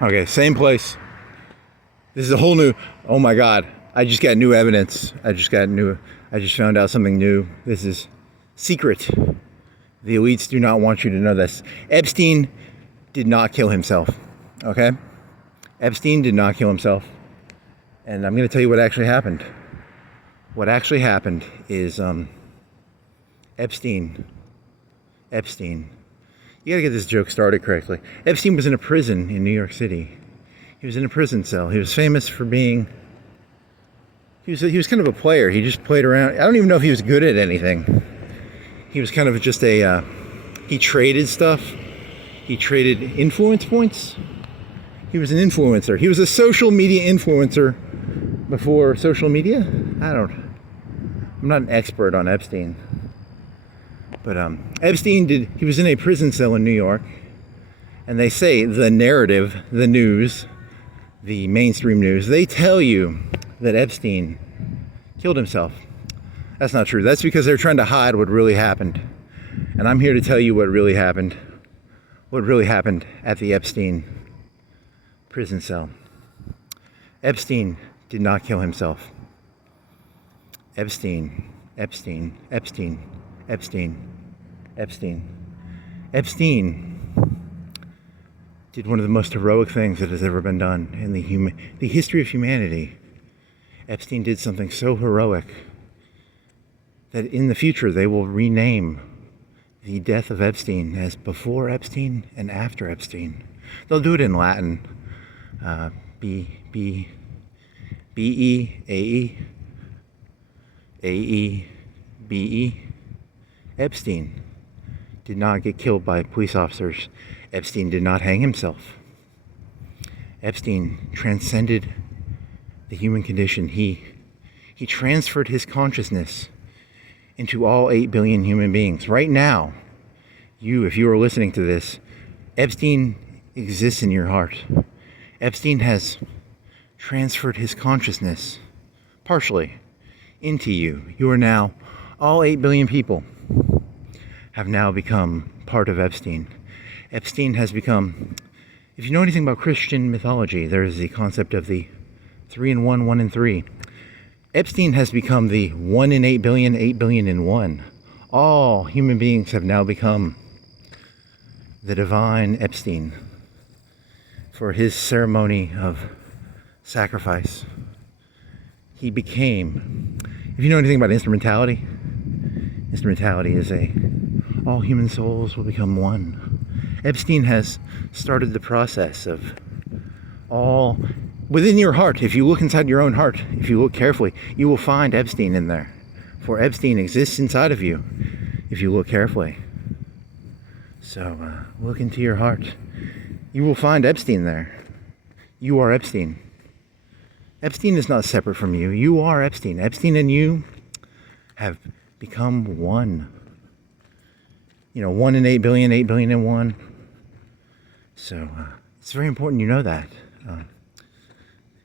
Okay, same place. This is a whole new, oh my God. I just got new evidence. I just found out something new. This is secret. The elites do not want you to know this. Epstein did not kill himself, okay? Epstein did not kill himself. And I'm going to tell you what actually happened. What actually happened is Epstein. You gotta get this joke started correctly. Epstein was in a prison in New York City. He was in a prison cell. He was famous for being... He was kind of a player. He just played around. I don't even know if he was good at anything. He was kind of just a... he traded stuff. He traded influence points. He was an influencer. He was a social media influencer before social media. I'm not an expert on Epstein. But Epstein he was in a prison cell in New York. And they say the narrative, the news, the mainstream news, they tell you that Epstein killed himself. That's not true. That's because they're trying to hide what really happened. And I'm here to tell you what really happened. What really happened at the Epstein prison cell. Epstein did not kill himself. Epstein did one of the most heroic things that has ever been done in the history of humanity. Epstein did something so heroic that in the future they will rename the death of Epstein as before Epstein and after Epstein. They'll do it in Latin. B-E-A-E. Epstein did not get killed by police officers. Epstein did not hang himself. Epstein transcended the human condition. He transferred his consciousness into all 8 billion human beings. Right now, if you are listening to this, Epstein exists in your heart. Epstein has transferred his consciousness, partially, into you. You are now, all 8 billion people have now become part of Epstein. Epstein has become, if you know anything about Christian mythology, there's the concept of the 3 in 1, 1 in 3. Epstein has become the 1 in 8 billion, 8 billion in 1. All human beings have now become the divine Epstein for his ceremony of sacrifice. He became, if you know anything about instrumentality is all human souls will become one. Epstein has started the process of all within your heart. If you look inside your own heart, if you look carefully, you will find Epstein in there. For Epstein exists inside of you if you look carefully. So look into your heart. You will find Epstein there. You are Epstein. Epstein is not separate from you. You are Epstein. Epstein and you have become one. 1 in 8 billion, 8 billion in 1. So it's very important you know that.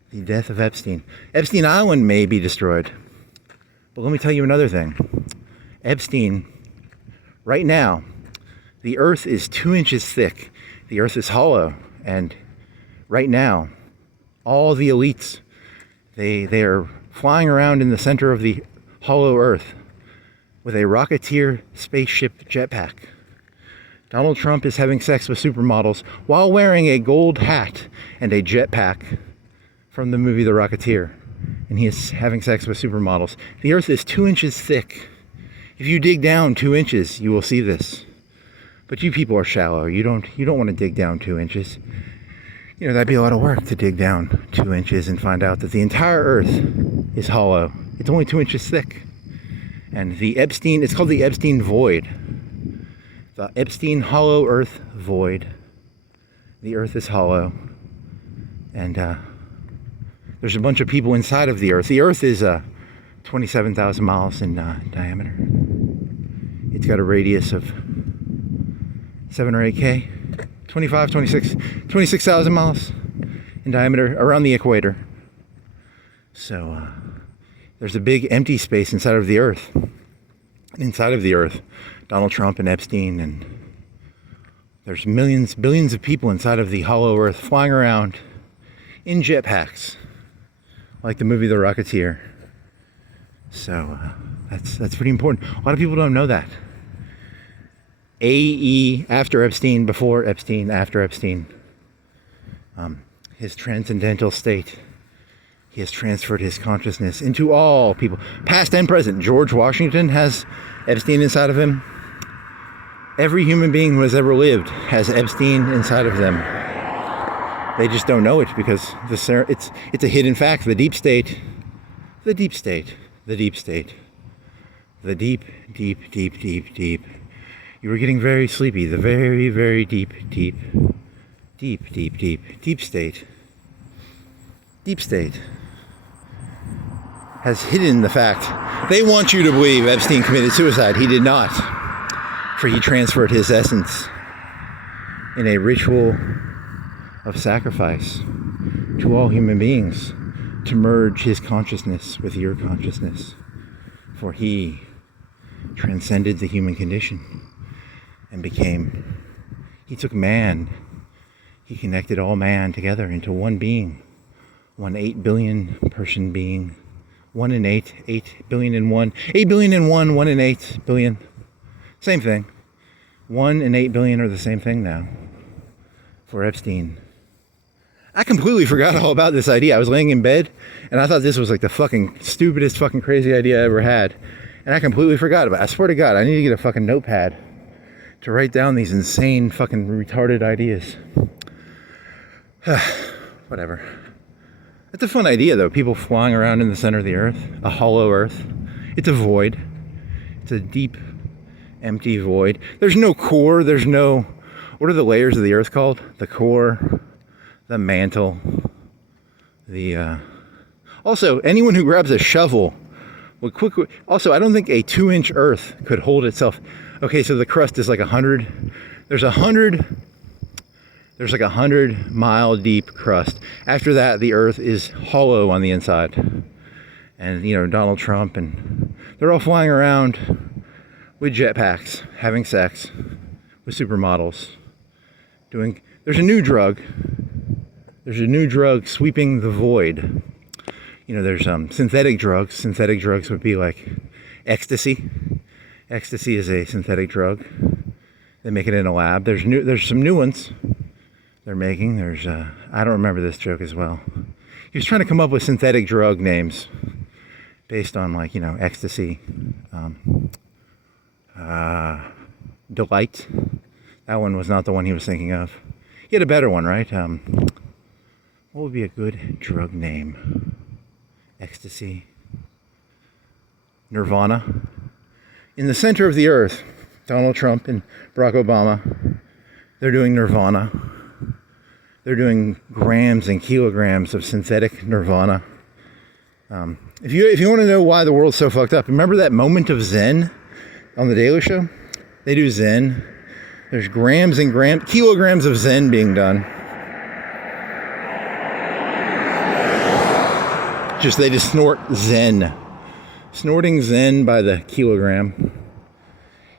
The death of Epstein. Epstein Island may be destroyed. But let me tell you another thing. Epstein, right now, the earth is 2 inches thick. The earth is hollow. And right now, all the elites, they are flying around in the center of the hollow earth with a Rocketeer spaceship jetpack. Donald Trump is having sex with supermodels while wearing a gold hat and a jetpack from the movie The Rocketeer. And he is having sex with supermodels. The earth is 2 inches thick. If you dig down 2 inches, you will see this. But you people are shallow. You don't want to dig down 2 inches. That'd be a lot of work to dig down 2 inches and find out that the entire earth is hollow. It's only 2 inches thick. And it's called the Epstein void. The Epstein hollow earth void. The earth is hollow. And there's a bunch of people inside of the earth. The earth is 27,000 miles in diameter. It's got a radius of 7 or 8K. 26,000 miles in diameter around the equator. So there's a big empty space inside of the earth. Inside of the earth, Donald Trump and Epstein and There's millions, billions of people inside of the hollow earth flying around in jetpacks, like the movie The Rocketeer. So that's pretty important. A lot of people don't know that. AE after Epstein, before Epstein, after Epstein. His transcendental state. He has transferred his consciousness into all people, past and present. George Washington has Epstein inside of him. Every human being who has ever lived has Epstein inside of them. They just don't know it because it's a hidden fact. The deep state, the deep state, the deep state, the deep, deep, deep, deep, deep. You were getting very sleepy. The very, very deep, deep, deep, deep, deep, deep state. Deep state has hidden the fact. They want you to believe Epstein committed suicide. He did not. For he transferred his essence in a ritual of sacrifice to all human beings to merge his consciousness with your consciousness. For he transcended the human condition and he took man, he connected all man together into one being, one 8 billion person being, 1 in 8, 8 billion in 1, 8 billion in 1, 1 in 8 billion, same thing. 1 and 8 billion are the same thing now for Epstein. I completely forgot all about this idea. I was laying in bed and I thought this was like the fucking stupidest fucking crazy idea I ever had. And I completely forgot about it. I swear to God, I need to get a fucking notepad to write down these insane fucking retarded ideas. Whatever. It's a fun idea though. People flying around in the center of the earth, a hollow earth. It's a void. It's a deep, empty void. There's no core. There's no, what are the layers of the earth called? The core, the mantle, also anyone who grabs a shovel will quickly, also I don't think a 2-inch earth could hold itself. Okay, so the crust is like 100, there's like 100-mile deep crust. After that, the earth is hollow on the inside. And, you know, Donald Trump and they're all flying around with jetpacks, having sex with supermodels. There's a new drug. There's a new drug sweeping the void. You know, there's synthetic drugs. Synthetic drugs would be like ecstasy. Ecstasy is a synthetic drug. They make it in a lab. There's some new ones they're making. I don't remember this joke as well. He was trying to come up with synthetic drug names based on, like, you know, ecstasy, delight. That one was not the one he was thinking of. He had a better one, right? What would be a good drug name? Ecstasy. Nirvana. In the center of the earth, Donald Trump and Barack Obama, they're doing nirvana. They're doing grams and kilograms of synthetic nirvana. If you want to know why the world's so fucked up, remember that moment of Zen on the Daily Show? They do Zen. There's grams and kilograms of Zen being done. They just snort Zen. Snorting Zen by the kilogram.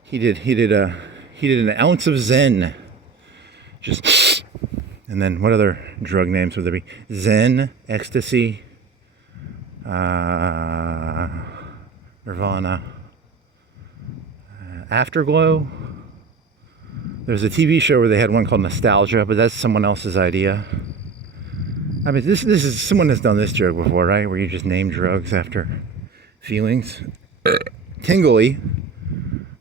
He did an ounce of Zen. Just, and then what other drug names would there be? Zen, ecstasy, nirvana, afterglow. There's a TV show where they had one called Nostalgia, but that's someone else's idea. I mean, this is, someone has done this joke before, right? Where you just name drugs after feelings. Tingly,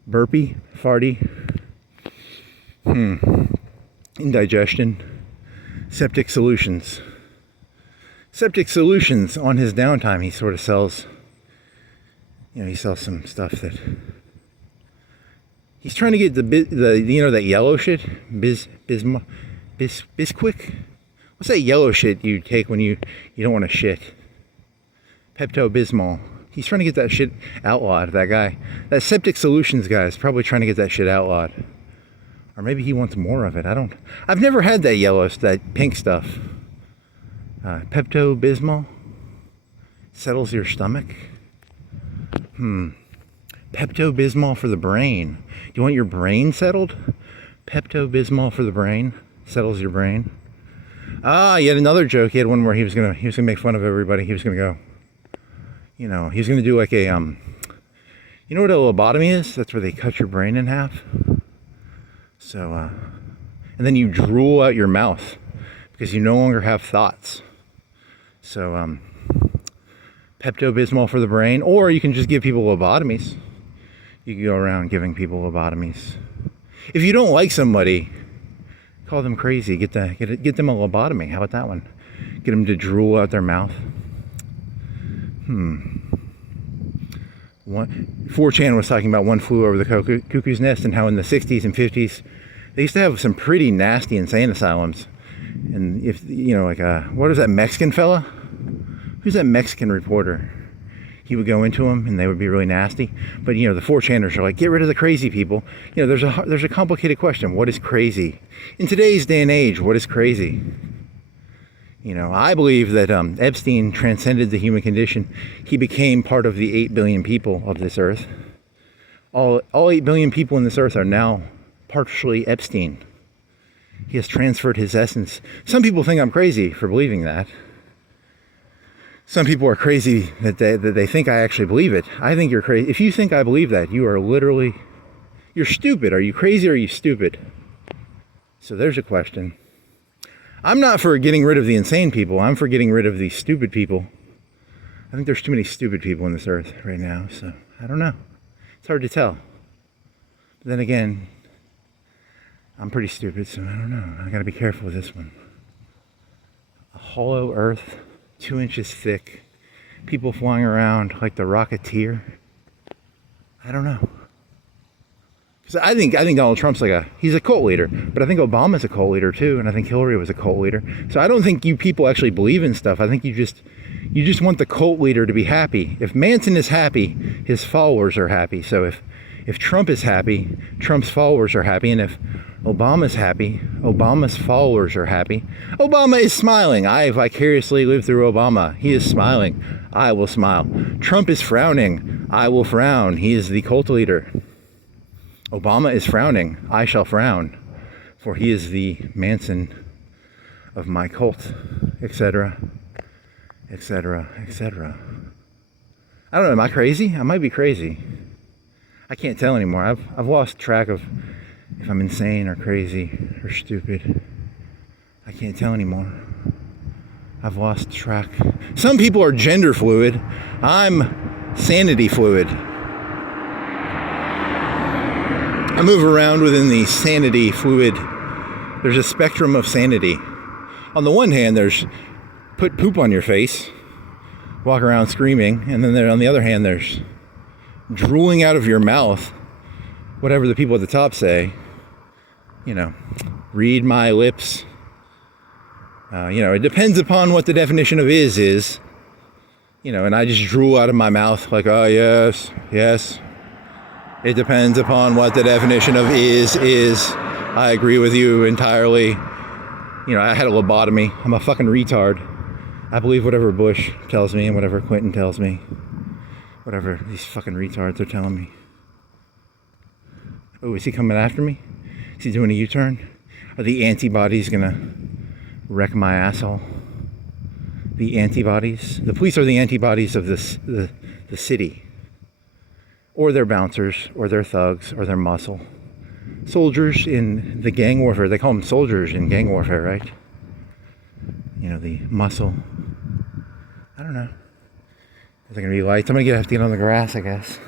burpy, farty, indigestion, septic solutions. Septic solutions. On his downtime, he sort of sells, he sells some stuff that he's trying to get that yellow shit, Bisquick. What's that yellow shit you take when you don't want to shit? Pepto-Bismol. He's trying to get that shit outlawed, that guy. That Septic Solutions guy is probably trying to get that shit outlawed. Or maybe he wants more of it. I've never had that pink stuff. Pepto-Bismol. Settles your stomach. Pepto-Bismol for the brain. Do you want your brain settled? Pepto-Bismol for the brain. Settles your brain. Yet another joke. He had one where he was gonna make fun of everybody. He was gonna go, he was gonna do like a you know what a lobotomy is? That's where they cut your brain in half. So and then you drool out your mouth because you no longer have thoughts. So Pepto-Bismol for the brain, or you can just give people lobotomies. You can go around giving people lobotomies. If you don't like somebody, call them crazy. Get them a lobotomy. How about that one? Get them to drool out their mouth. 4chan was talking about One Flew Over the Cuckoo's Nest and how in the 60s and 50s they used to have some pretty nasty insane asylums. And if what is that Mexican fella? Who's that Mexican reporter? He would go into them and they would be really nasty. But the 4chaners are like, get rid of the crazy people. There's a complicated question. What is crazy? In today's day and age, what is crazy? I believe that Epstein transcended the human condition. He became part of the 8 billion people of this earth. All 8 billion people in this earth are now partially Epstein. He has transferred his essence. Some people think I'm crazy for believing that. Some people are crazy that they think I actually believe it. I think you're crazy. If you think I believe that, you're stupid. Are you crazy or are you stupid? So there's a question. I'm not for getting rid of the insane people. I'm for getting rid of the stupid people. I think there's too many stupid people on this earth right now. So I don't know. It's hard to tell. But then again, I'm pretty stupid, so I don't know. I gotta be careful with this one. A hollow earth. 2 inches thick, people flying around like the Rocketeer. I don't know. Because I think Donald Trump's he's a cult leader, but I think Obama's a cult leader too, and I think Hillary was a cult leader. So I don't think you people actually believe in stuff. I think you just want the cult leader to be happy. If Manson is happy, his followers are happy. So if Trump is happy, Trump's followers are happy, and if Obama's happy, Obama's followers are happy. Obama is smiling. I vicariously lived through Obama. He is smiling. I will smile. Trump is frowning. I will frown. He is the cult leader. Obama is frowning. I shall frown. For he is the Manson of my cult, etc., etc., etc. I don't know. Am I crazy? I might be crazy. I can't tell anymore. I've lost track of if I'm insane or crazy or stupid. I can't tell anymore. I've lost track. Some people are gender fluid. I'm sanity fluid. I move around within the sanity fluid. There's a spectrum of sanity. On the one hand, there's put poop on your face, walk around screaming, and then on the other hand, there's drooling out of your mouth, whatever the people at the top say. Read my lips. It depends upon what the definition of is. And I just drool out of my mouth like, oh, yes. It depends upon what the definition of is. I agree with you entirely. I had a lobotomy. I'm a fucking retard. I believe whatever Bush tells me and whatever Clinton tells me. Whatever these fucking retards are telling me. Oh, is he coming after me? Is he doing a U-turn? Are the antibodies gonna wreck my asshole? The antibodies? The police are the antibodies of the city. Or their bouncers, or their thugs, or their muscle. Soldiers in the gang warfare. They call them soldiers in gang warfare, right? The muscle. I don't know. Is there gonna be lights? I'm gonna have to get on the grass, I guess.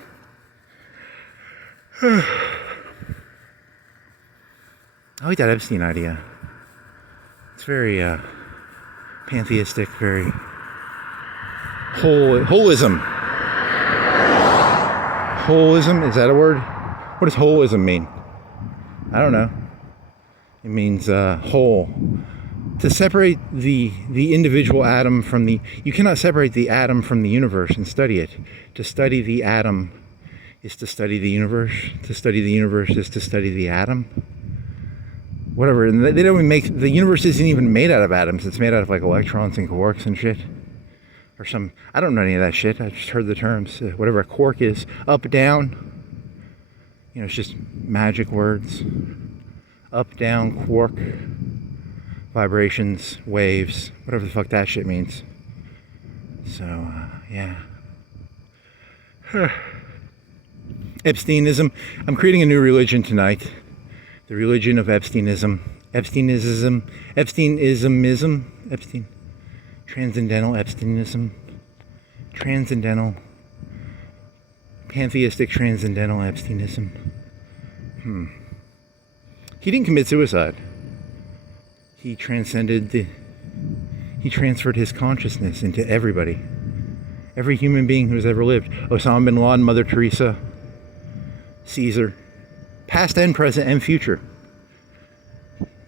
I like that Epstein idea. It's very pantheistic, very holism. Holism, is that a word? What does holism mean? I don't know. It means whole. To separate the individual atom from you cannot separate the atom from the universe and study it. To study the atom is to study the universe. To study the universe is to study the atom. Whatever, and they don't even the universe isn't even made out of atoms. It's made out of electrons and quarks and shit. Or I don't know any of that shit. I just heard the terms. Whatever a quark is, up, down. It's just magic words. up, down, quark, vibrations, waves, whatever the fuck that shit means. So, yeah. Epsteinism. I'm creating a new religion tonight. The religion of Epsteinism. Epsteinism. Epstein. Transcendental Epsteinism. Transcendental. Pantheistic Transcendental Epsteinism. He didn't commit suicide. He transferred his consciousness into everybody. Every human being who's ever lived. Osama bin Laden, Mother Teresa, Caesar, past and present and future.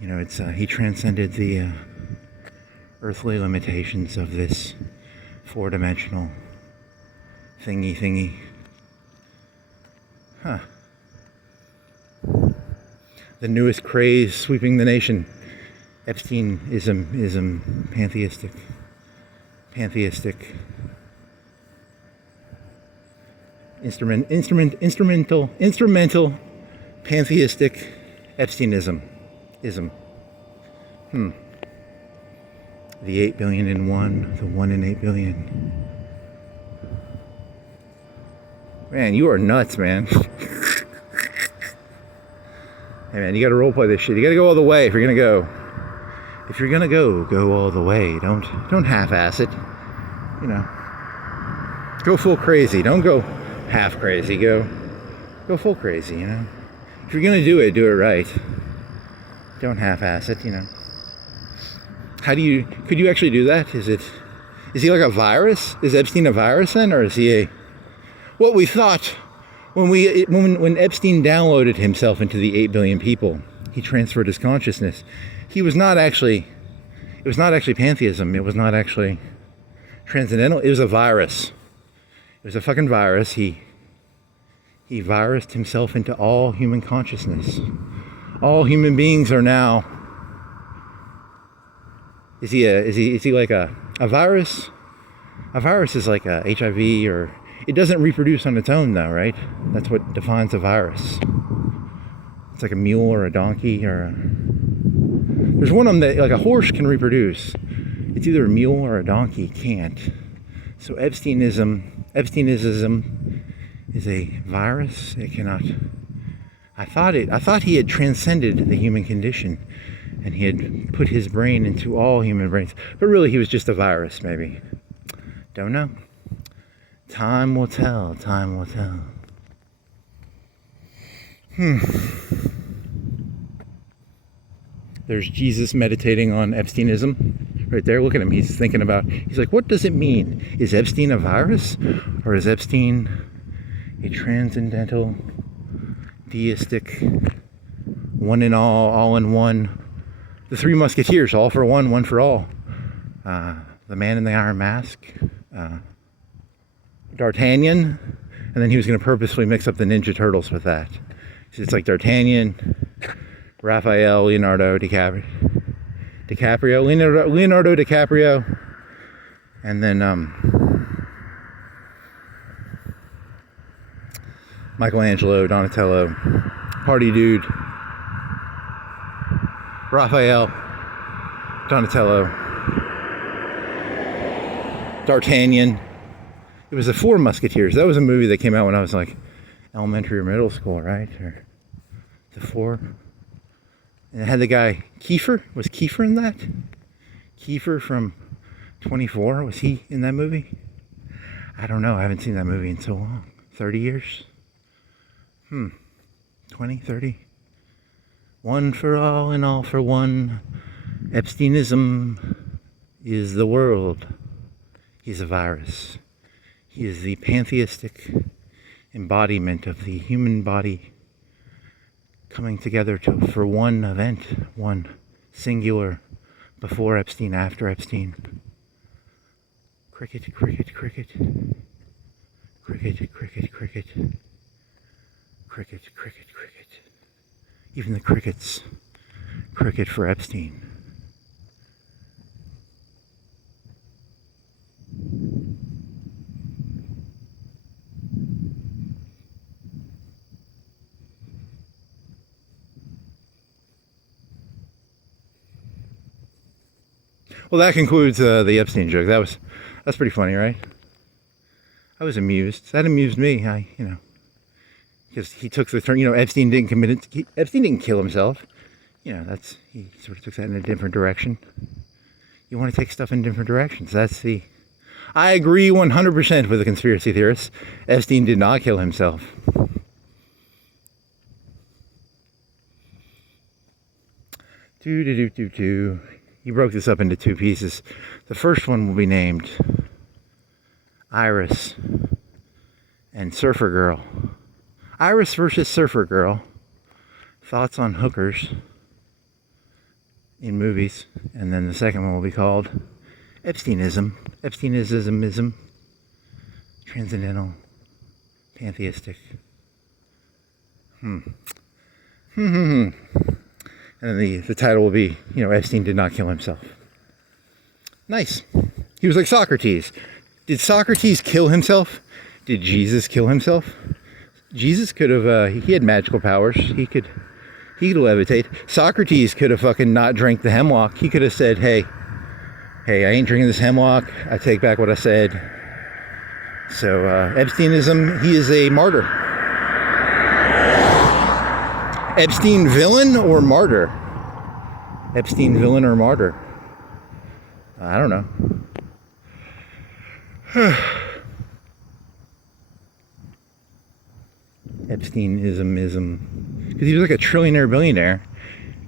You know, he transcended the earthly limitations of this four-dimensional thingy. Huh. The newest craze sweeping the nation. Epsteinism, pantheistic. Instrumental, pantheistic Epsteinism. The 8 billion in one, the 1 in 8 billion. Man, you are nuts, man. Hey man, you gotta roleplay this shit. You gotta go all the way if you're gonna go. If you're gonna go all the way. Don't half-ass it. You know. Go full crazy. Don't go half crazy. Go full crazy, you know. If you're gonna do it right. Don't half-ass it, you know. Could you actually do that? Is he like a virus? Is Epstein a virus then? Or is he what we thought when Epstein downloaded himself into the 8 billion people, he transferred his consciousness. It was not actually pantheism. It was not actually transcendental. It was a virus. It was a fucking virus. He virused himself into all human consciousness. All human beings are now. Is he like a virus? A virus is like a HIV, or it doesn't reproduce on its own though, right? That's what defines a virus. It's like a mule or a donkey there's one of them that, like a horse can reproduce. It's either a mule or a donkey can't. So Epsteinism is a virus. It cannot. I thought he had transcended the human condition, and he had put his brain into all human brains. But really, he was just a virus, maybe. Don't know. Time will tell. There's Jesus meditating on Epsteinism. Right there, look at him. He's like, what does it mean? Is Epstein a virus? Or is Epstein a transcendental, deistic, one in all in one? The Three Musketeers, all for one, one for all. The Man in the Iron Mask. D'Artagnan. And then he was going to purposefully mix up the Ninja Turtles with that. So it's like D'Artagnan, Raphael, Leonardo DiCaprio, and then Michelangelo, Donatello, Party Dude, Raphael, Donatello, D'Artagnan. It was the Four Musketeers. That was a movie that came out when I was like elementary or middle school, right? Or the Four. And it had the guy Kiefer. Was Kiefer in that? Kiefer from 24. Was he in that movie? I don't know. I haven't seen that movie in so long. 30 years? 20, 30? One for all and all for one. Epsteinism is the world. He's a virus. He is the pantheistic embodiment of the human body coming together for one event, one singular, before Epstein, after Epstein. Cricket, cricket, cricket. Cricket, cricket, cricket. Cricket, cricket, cricket. Even the crickets. Cricket for Epstein. Well, that concludes the Epstein joke. That's pretty funny, right? I was amused. That amused me. Because he took the turn. Epstein didn't kill himself. He sort of took that in a different direction. You want to take stuff in different directions. I agree 100% with the conspiracy theorists. Epstein did not kill himself. He broke this up into two pieces. The first one will be named Iris and Surfer Girl. Iris versus Surfer Girl. Thoughts on hookers in movies. And then the second one will be called Epsteinism. Epsteinism. Transcendental. Pantheistic. And then the title will be, Epstein did not kill himself. Nice. He was like Socrates. Did Socrates kill himself? Did Jesus kill himself? Jesus could have, he had magical powers. He could levitate. Socrates could have fucking not drank the hemlock. He could have said, hey, I ain't drinking this hemlock. I take back what I said. So, Epsteinism, he is a martyr. Epstein villain or martyr? Epstein villain or martyr? I don't know. Epsteinism. Because he was like a trillionaire billionaire.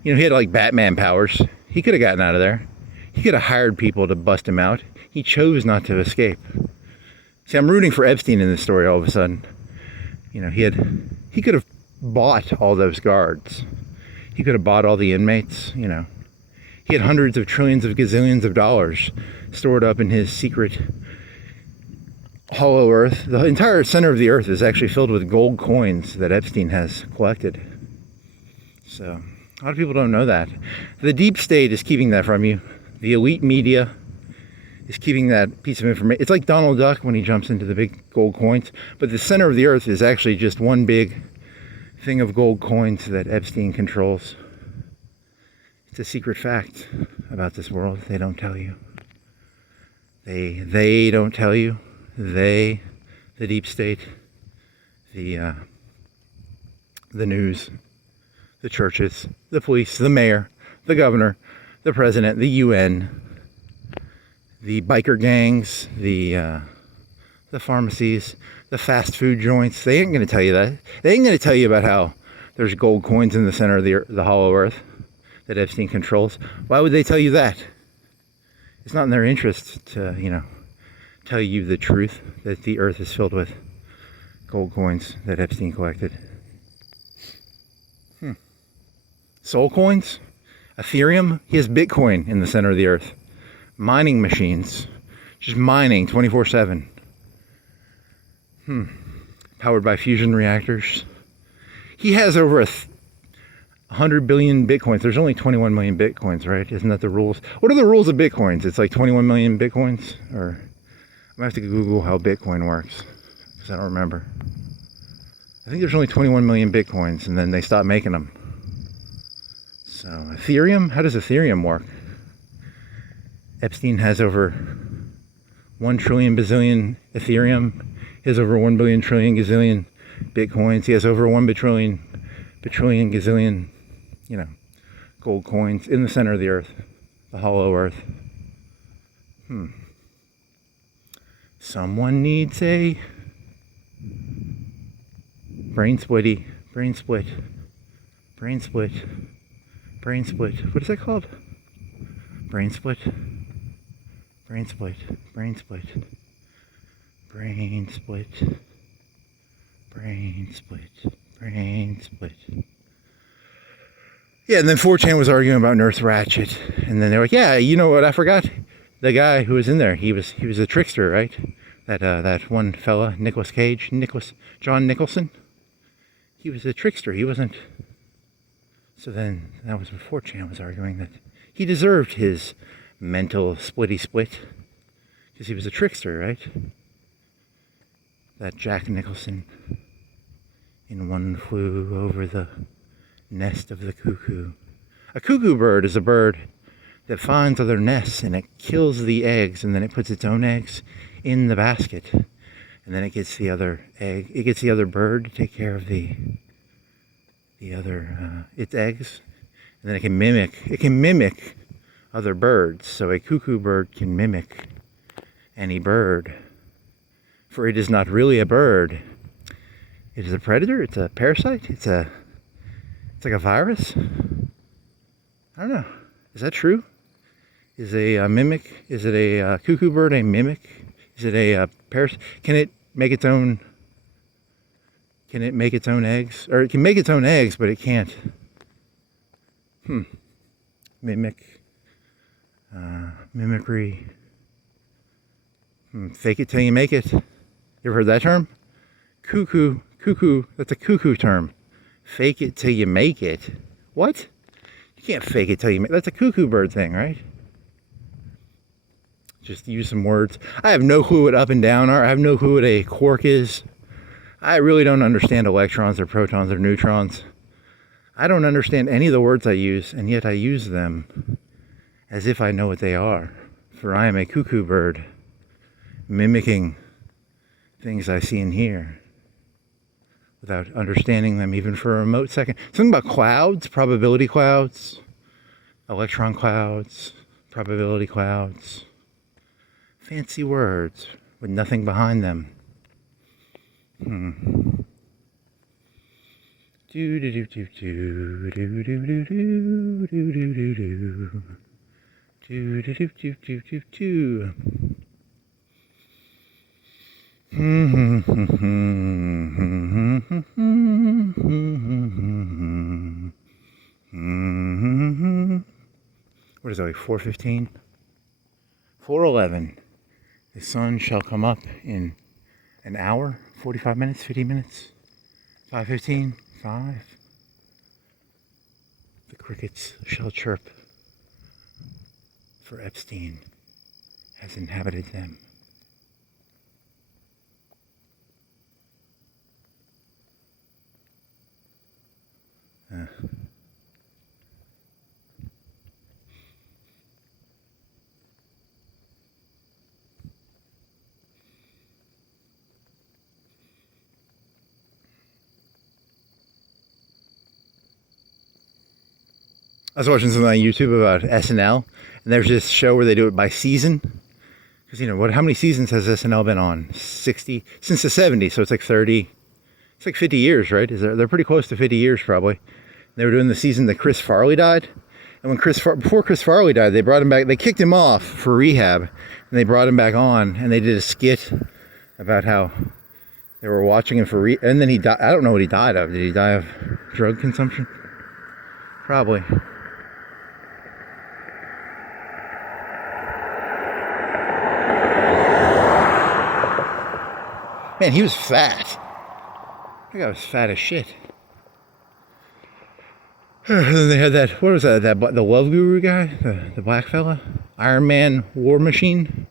He had like Batman powers. He could have gotten out of there. He could have hired people to bust him out. He chose not to escape. See, I'm rooting for Epstein in this story all of a sudden. He could have bought all those guards. He could have bought all the inmates, He had hundreds of trillions of gazillions of dollars stored up in his secret hollow earth. The entire center of the earth is actually filled with gold coins that Epstein has collected. So, a lot of people don't know that. The deep state is keeping that from you. The elite media is keeping that piece of information. It's like Donald Duck when he jumps into the big gold coins. But the center of the earth is actually just one big thing of gold coins that Epstein controls. It's a secret fact about this world. They don't tell you. They don't tell you. The deep state, the news, the churches, the police, the mayor, the governor, the president, the UN, the biker gangs, the pharmacies, the fast food joints. They ain't going to tell you that. They ain't going to tell you about how there's gold coins in the center of the hollow earth that Epstein controls. Why would they tell you that? It's not in their interest to, tell you the truth that the earth is filled with gold coins that Epstein collected. Soul coins? Ethereum? He has Bitcoin in the center of the earth. Mining machines. Just mining 24/7. Powered by fusion reactors. He has over 100 billion Bitcoins. There's only 21 million Bitcoins, right? Isn't that the rules? What are the rules of Bitcoins? It's like 21 million Bitcoins? Or I'm going to have to Google how Bitcoin works. Because I don't remember. I think there's only 21 million Bitcoins and then they stopped making them. So, Ethereum? How does Ethereum work? Epstein has over 1 trillion bazillion Ethereum. He has over 1 billion trillion gazillion Bitcoins. He has over 1 bajillion gazillion, gold coins in the center of the earth, the hollow earth. Someone needs a brain split. What is that called? Brain split. Yeah, and then 4chan was arguing about Nurse Ratched, and then they were like, "Yeah, you know what? I forgot the guy who was in there. He was a trickster, right? That one fella, John Nicholson. He was a trickster. He wasn't." So then that was what 4chan was arguing, that he deserved his mental split because he was a trickster, right? That Jack Nicholson in One Flew Over the Nest of the Cuckoo. A cuckoo bird is a bird that finds other nests, and it kills the eggs, and then it puts its own eggs in the basket, and then it gets the other egg. It gets the other bird to take care of the other its eggs, and then it can mimic other birds. So a cuckoo bird can mimic any bird, for it is not really a bird. It is a predator. It's a parasite. It's like a virus. I don't know. Is that true? Is a mimic? Is it a cuckoo bird a mimic? Is it a parasite? Can it make its own? Can it make its own eggs? Or it can make its own eggs, but it can't. Mimic. Mimicry. Fake it till you make it. You ever heard that term? Cuckoo. That's a cuckoo term. Fake it till you make it. What? You can't fake it till you make it. That's a cuckoo bird thing, right? Just use some words. I have no clue what up and down are. I have no clue what a quark is. I really don't understand electrons or protons or neutrons. I don't understand any of the words I use, and yet I use them as if I know what they are. For I am a cuckoo bird, mimicking things I see and hear without understanding them even for a remote second. Something about clouds, probability clouds, electron clouds, probability clouds. Fancy words with nothing behind them. Do do do do do do do do do do do do do. Do do do do do do do. What is it, like 4:15? 4:11. The sun shall come up in an hour, 45 minutes, 50 minutes, 5:15, 5. The crickets shall chirp, for Epstein has inhabited them. I was watching something on YouTube about SNL, and there's this show where they do it by season. Because, how many seasons has SNL been on? 60? Since the 70s, so it's like 30, it's like 50 years, right? They're pretty close to 50 years, probably. They were doing the season that Chris Farley died. And before Chris Farley died, they brought him back, they kicked him off for rehab, and they brought him back on, and they did a skit about how they were watching him for and then he died. I don't know what he died of. Did he die of drug consumption? Probably. Man, he was fat. That guy was fat as shit. And then they had that, what was that, the Love Guru guy? The black fella? Iron Man War Machine?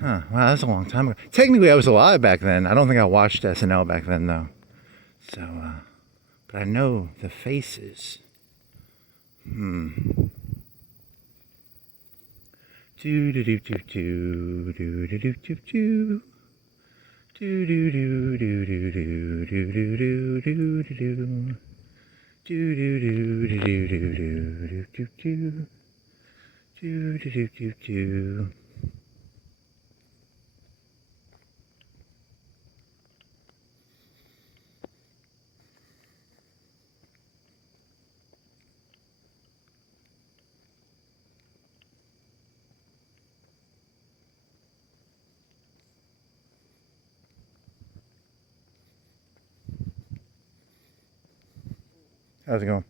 Huh, wow, that's a long time ago. Technically, I was alive back then. I don't think I watched SNL back then, though. So, but I know the faces. Do do do do do do do do do do. Do do do do do do do do do do do do. Do do do do do do do do do. Do do do do do. How's it going?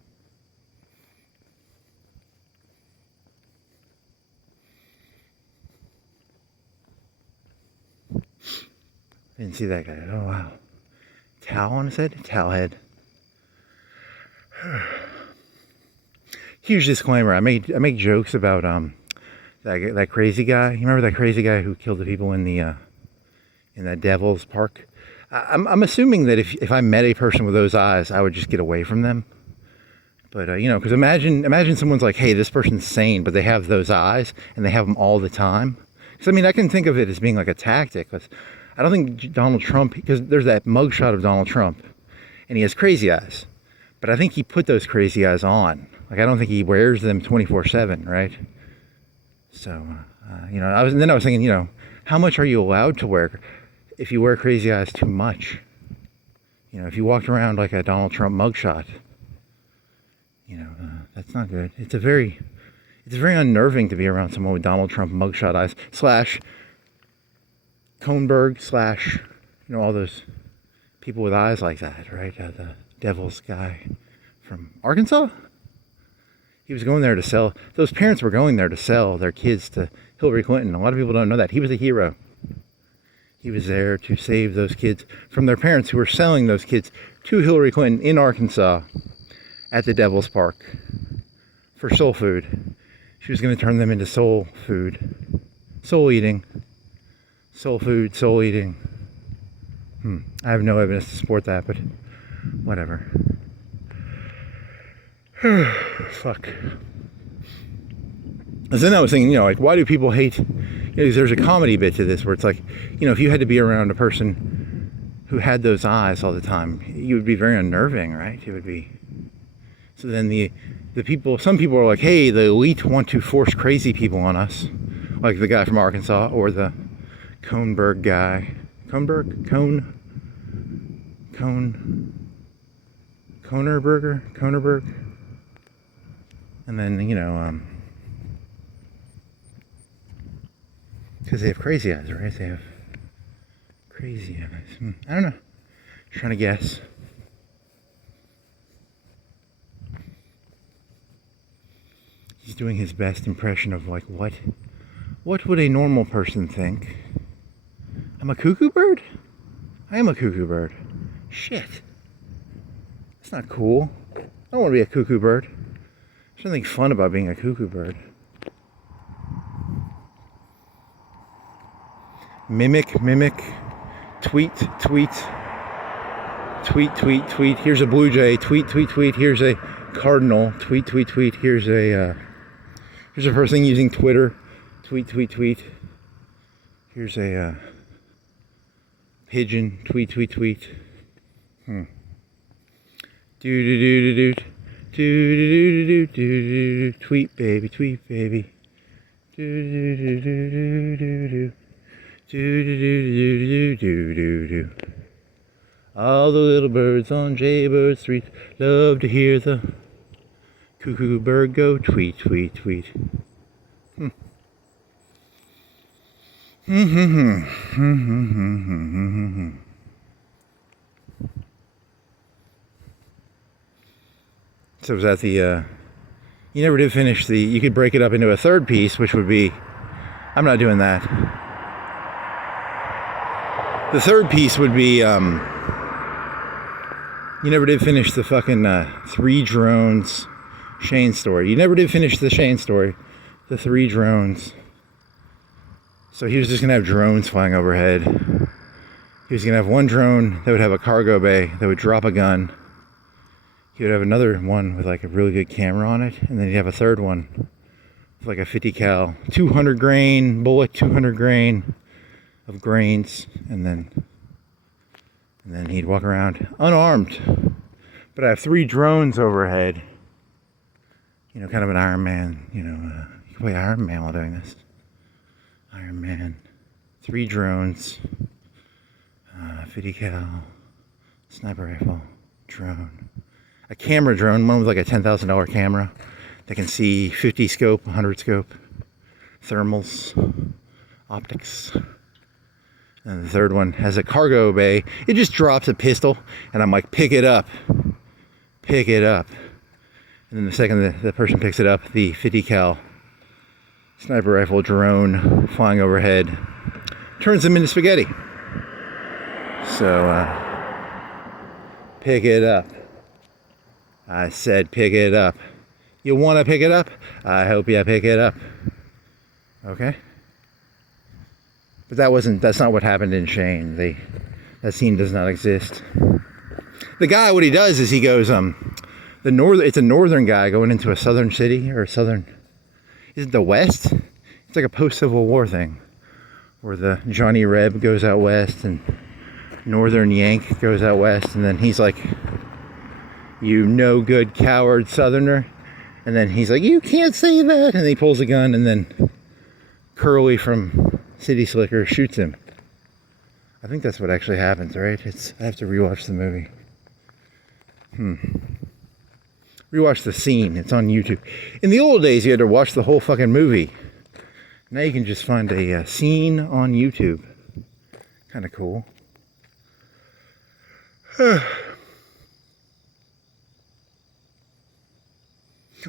Didn't see that guy. Oh wow. Towel on his head? Towel head. Huge disclaimer. I make jokes about that crazy guy. You remember that crazy guy who killed the people in that Devil's Park? I'm assuming that if I met a person with those eyes, I would just get away from them. But, because imagine someone's like, hey, this person's sane, but they have those eyes, and they have them all the time. Because, I can think of it as being like a tactic. I don't think Donald Trump, because there's that mugshot of Donald Trump, and he has crazy eyes. But I think he put those crazy eyes on. Like, I don't think he wears them 24/7, right? So, I was thinking, how much are you allowed to wear if you wear crazy eyes too much? If you walked around like a Donald Trump mugshot, that's not good. It's very unnerving to be around someone with Donald Trump mugshot eyes / Koenberg / all those people with eyes like that, right? The devil's guy from Arkansas. He was going there to sell. Those parents were going there to sell their kids to Hillary Clinton. A lot of people don't know that. He was a hero. He was there to save those kids from their parents who were selling those kids to Hillary Clinton in Arkansas at the Devil's Park for soul food. She was going to turn them into soul food. Soul eating. Soul food, soul eating. I have no evidence to support that, but whatever. Fuck. And then I was thinking, why do people hate? There's a comedy bit to this where it's like, if you had to be around a person who had those eyes all the time, you would be very unnerving, right? It would be. So then the people, some people are like, hey, the elite want to force crazy people on us, like the guy from Arkansas or the Koenberg guy. Koenberg. And then, because they have crazy eyes, right? They have crazy eyes. I don't know. Trying to guess. He's doing his best impression of like what would a normal person think? I'm a cuckoo bird? I am a cuckoo bird. Shit. That's not cool. I don't want to be a cuckoo bird. There's nothing fun about being a cuckoo bird. Mimic, tweet. Here's a blue jay, tweet. Here's a cardinal, tweet. Here's a person using Twitter, tweet. Here's a pigeon, tweet. Do. Tweet baby. Do. All the little birds on Jaybird Street love to hear the cuckoo bird go tweet. So was that the, you never did finish you could break it up into a third piece, which would be, I'm not doing that. The third piece would be, you never did finish the fucking 3 drones Shane story. You never did finish the Shane story, the 3 drones. So he was just going to have drones flying overhead. He was going to have one drone that would have a cargo bay that would drop a gun. He would have another one with like a really good camera on it, and then he'd have a third one with like a 50 cal, 200 grain bullet, 200 grain of grains, and then he'd walk around unarmed. But I have 3 drones overhead. Kind of an Iron Man. You can play Iron Man while doing this. Iron Man. 3 drones. 50 cal. Sniper rifle. Drone. A camera drone, one with like a $10,000 camera that can see 50 scope, 100 scope, thermals, optics. And the third one has a cargo bay. It just drops a pistol, and I'm like, pick it up. And then the second the person picks it up, the 50 cal sniper rifle drone flying overhead turns them into spaghetti. So, pick it up. I said pick it up. You want to pick it up? I hope you pick it up. Okay? But that's not what happened in Shane. That scene does not exist. The guy, what he does is he goes, it's a northern guy going into a southern city, or southern, is it the West? It's like a post-Civil War thing, where the Johnny Reb goes out west and Northern Yank goes out west, and then he's like, "You no good coward southerner," and then he's like, "You can't say that," and he pulls a gun, and then Curly from City Slicker shoots him. I think that's what actually happens, right? I have to rewatch the movie. Rewatch the scene. It's on YouTube. In the old days, you had to watch the whole fucking movie. Now you can just find a scene on YouTube. Kind of cool. When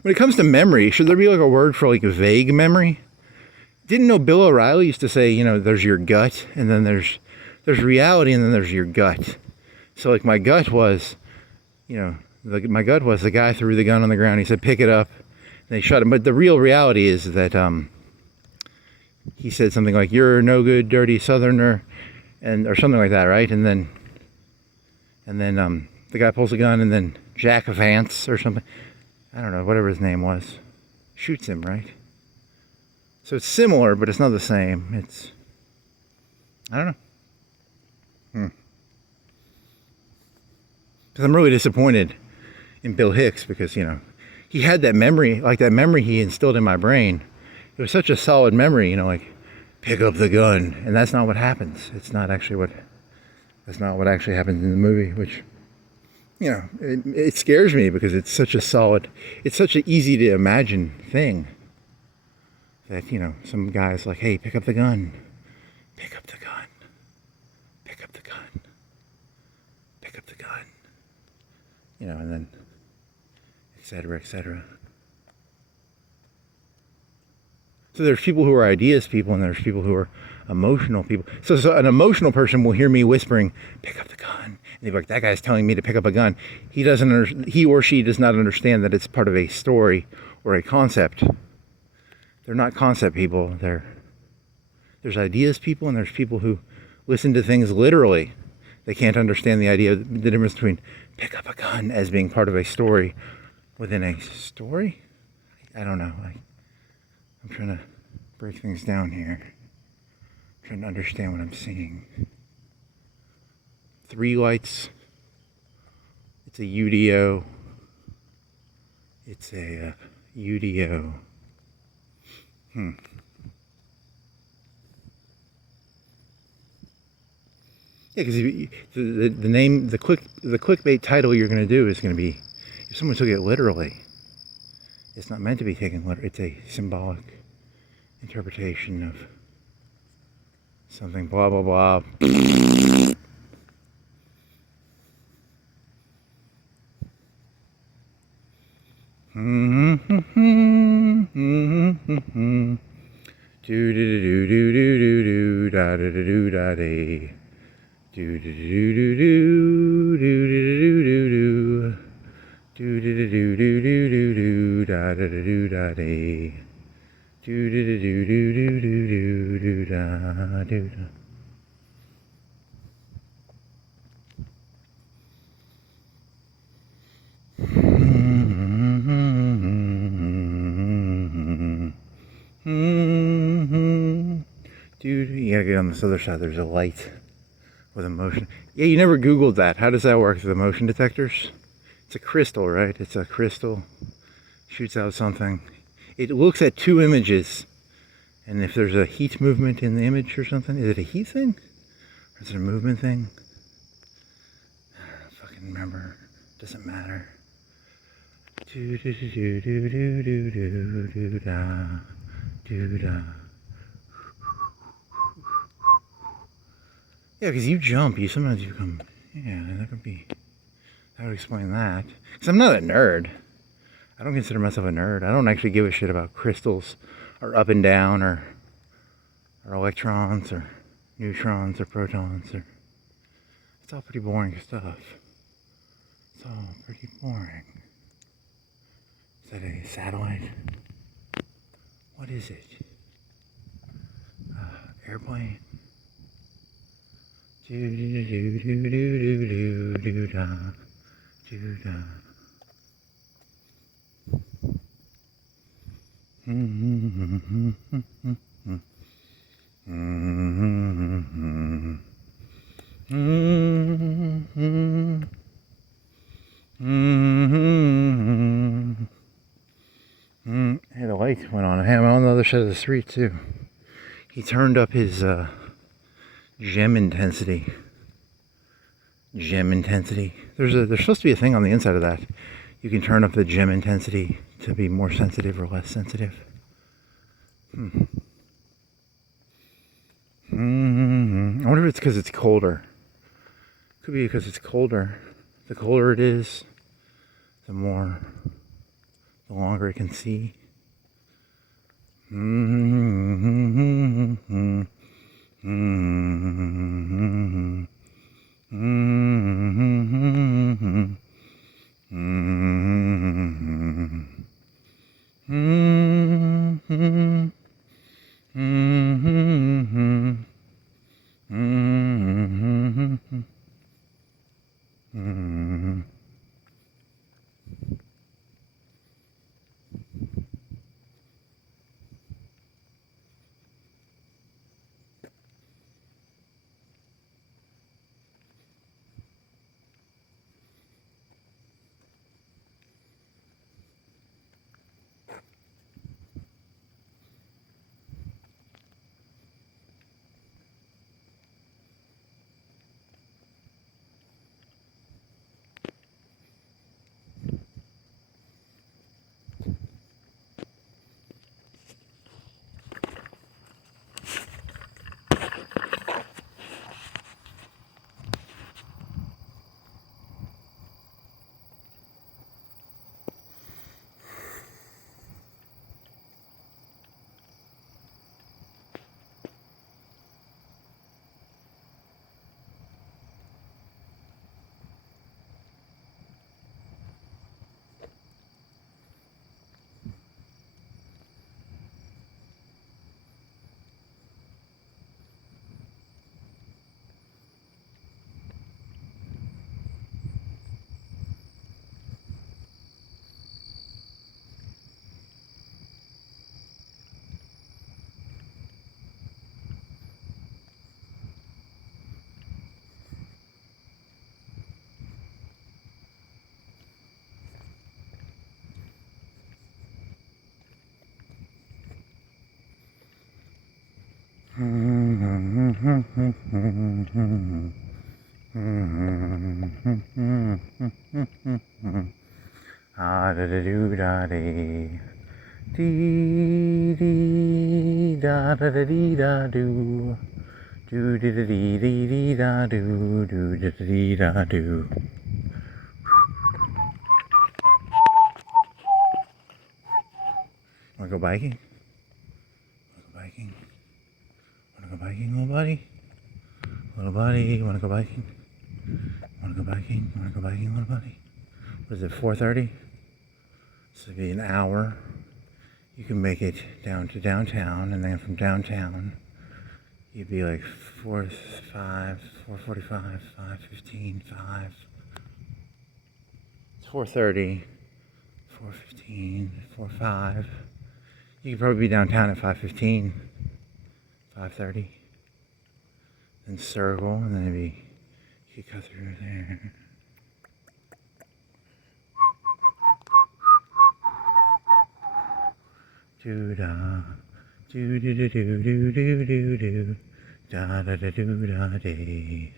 it comes to memory, should there be like a word for like vague memory? Didn't know Bill O'Reilly used to say, you know, there's your gut, and then there's reality, and then there's your gut. So like my gut was, you know, my gut was the guy threw the gun on the ground. He said, "Pick it up," and they shot him. But the real reality is that he said something like, "You're no good, dirty southerner," or something like that, right? And then the guy pulls a gun, and then Jack Vance or something, I don't know, whatever his name was, shoots him, right? So it's similar, but it's not the same. I don't know. Because I'm really disappointed in Bill Hicks, because, you know, he had that memory, like that memory he instilled in my brain. It was such a solid memory, you know, like, pick up the gun. And that's not what happens. That's not what actually happens in the movie, which, you know, it scares me, because it's such an easy to imagine thing. That, you know, some guy's like, "Hey, pick up the gun. Pick up the gun. Pick up the gun. Pick up the gun." You know, and then, et cetera, et cetera. So there's people who are ideas people, and there's people who are emotional people. So an emotional person will hear me whispering, "Pick up the gun." And they'll be like, "That guy's telling me to pick up a gun." He or she does not understand that it's part of a story or a concept. They're not concept people. There's ideas people, and there's people who listen to things literally. They can't understand the difference between pick up a gun as being part of a story within a story. I don't know. I'm trying to break things down here. I'm trying to understand what I'm seeing. 3 lights. It's a UDO. It's a UDO. Yeah, because the clickbait title you're going to do is going to be, if someone took it literally, it's not meant to be taken literally. It's a symbolic interpretation of something, blah, blah, blah. Do do do do do do do da da do da day. Do do do do do do do do do do do do do do do da da do da day. Do do do do do do do do da do da. Dude, you gotta get on this other side. There's a light with a motion. Yeah, you never Googled that. How does that work with the motion detectors? It's a crystal, right? It's a crystal. Shoots out something. It looks at 2 images. And if there's a heat movement in the image or something, is it a heat thing? Or is it a movement thing? I don't fucking remember. Doesn't matter. Do do do do do do do do da do da. Yeah, because you jump, sometimes you become, yeah, that would explain that. Because I'm not a nerd. I don't consider myself a nerd. I don't actually give a shit about crystals, or up and down, or electrons, or neutrons, or protons, it's all pretty boring stuff. It's all pretty boring. Is that a satellite? What is it? Airplane? Do do do do do do do do da do da. Hey, the lights went on. Hey, I'm on the other side of the street too. He turned up his gem intensity. Gem intensity. There's supposed to be a thing on the inside of that. You can turn up the gem intensity to be more sensitive or less sensitive. I wonder if it's because it's colder. Could be because it's colder. The colder it is, the longer it can see. Ah da da do da dee dee da da da dee da do do da da dee dee dee da do do da da dee da do. Wanna go biking? Wanna go biking, little buddy? Little buddy, wanna go biking? Wanna go biking, little buddy? What is it, 4:30? This would be an hour. You can make it down to downtown, and then from downtown, you'd be like 4:45, 5:15, 5. It's 4:30, 4:15, 4:05. You could probably be downtown at 5:15, 5:30. Then circle, and then you could cut through there. Do da, do do do do do do do do, da da da do da dee.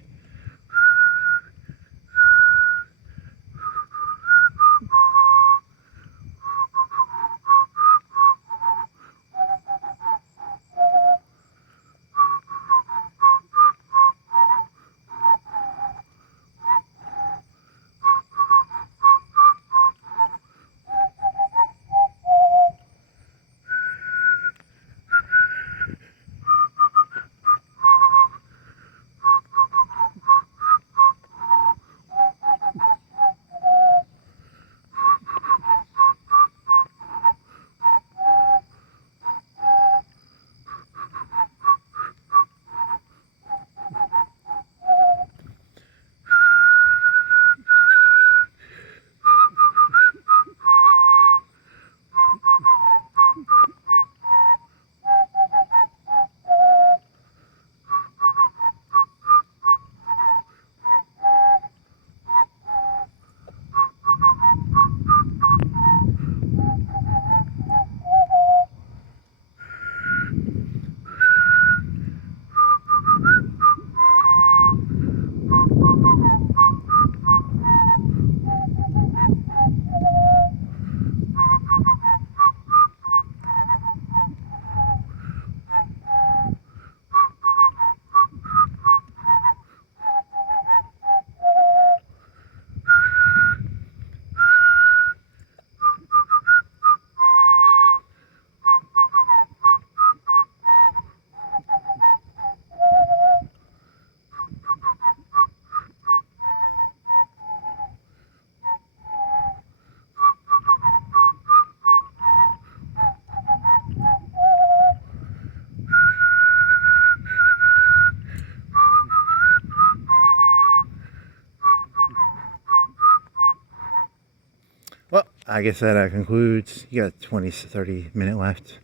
I guess that concludes. You got 30 minute left.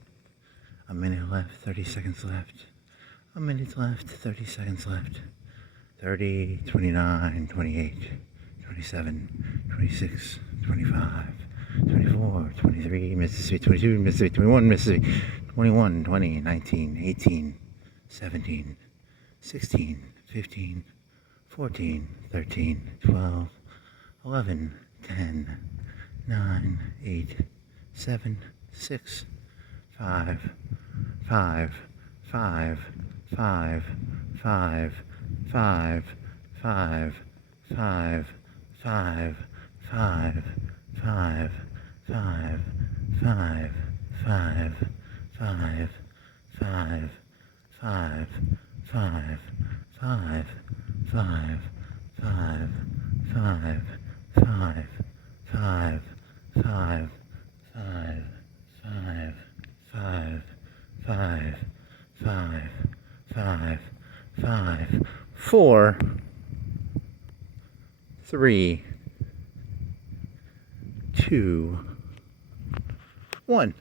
A minute left, 30 seconds left. A minute left, 30 seconds left. 30, 29, 28, 27, 26, 25, 24, 23, Mississippi, 22, Mississippi, 21, Mississippi, 21, 20, 19, 18, 17, 16, 15, 14, 13, 12, 11, 10, 9, 8, 7, 6, 5, 5, 5, 5, 5, 5, 5, 5, 5, 5, 5, 5, 5, 5, 5, 5, 5, 5, 5, 5, 5, 5, 5, 5, 5, 5, 5, 5, 5, 5, 5, 5, 4, 3, 2, 1.